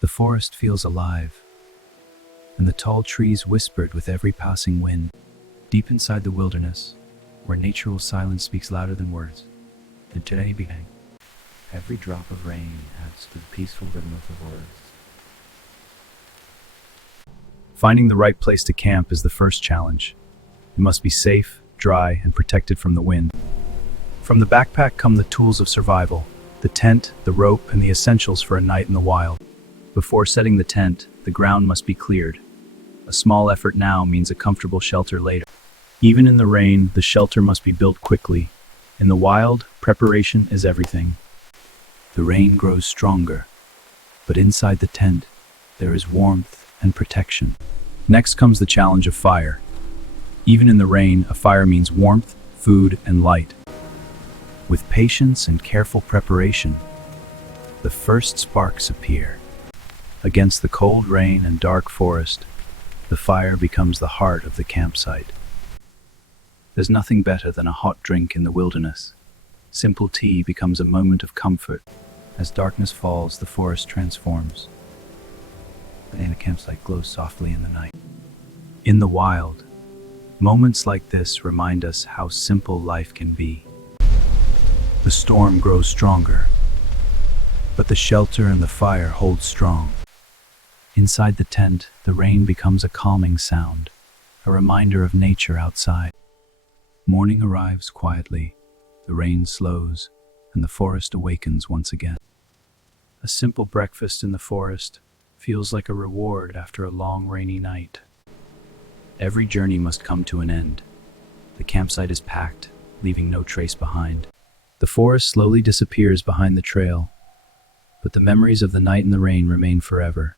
The forest feels alive, and the tall trees whispered with every passing wind. Deep inside the wilderness, where natural silence speaks louder than words, the day began. Every drop of rain adds to the peaceful rhythm of the forest. Finding the right place to camp is the first challenge. It must be safe, dry, and protected from the wind. From the backpack come the tools of survival: the tent, the rope, and the essentials for a night in the wild. Before setting the tent, the ground must be cleared. A small effort now means a comfortable shelter later. Even in the rain, the shelter must be built quickly. In the wild, preparation is everything. The rain grows stronger, but inside the tent, there is warmth and protection. Next comes the challenge of fire. Even in the rain, a fire means warmth, food, and light. With patience and careful preparation, the first sparks appear. Against the cold rain and dark forest, the fire becomes the heart of the campsite. There's nothing better than a hot drink in the wilderness. Simple tea becomes a moment of comfort. As darkness falls, the forest transforms, and the campsite glows softly in the night. In the wild, moments like this remind us how simple life can be. The storm grows stronger, but the shelter and the fire hold strong. Inside the tent, the rain becomes a calming sound, a reminder of nature outside. Morning arrives quietly, the rain slows, and the forest awakens once again. A simple breakfast in the forest feels like a reward after a long rainy night. Every journey must come to an end. The campsite is packed, leaving no trace behind. The forest slowly disappears behind the trail, but the memories of the night in the rain remain forever.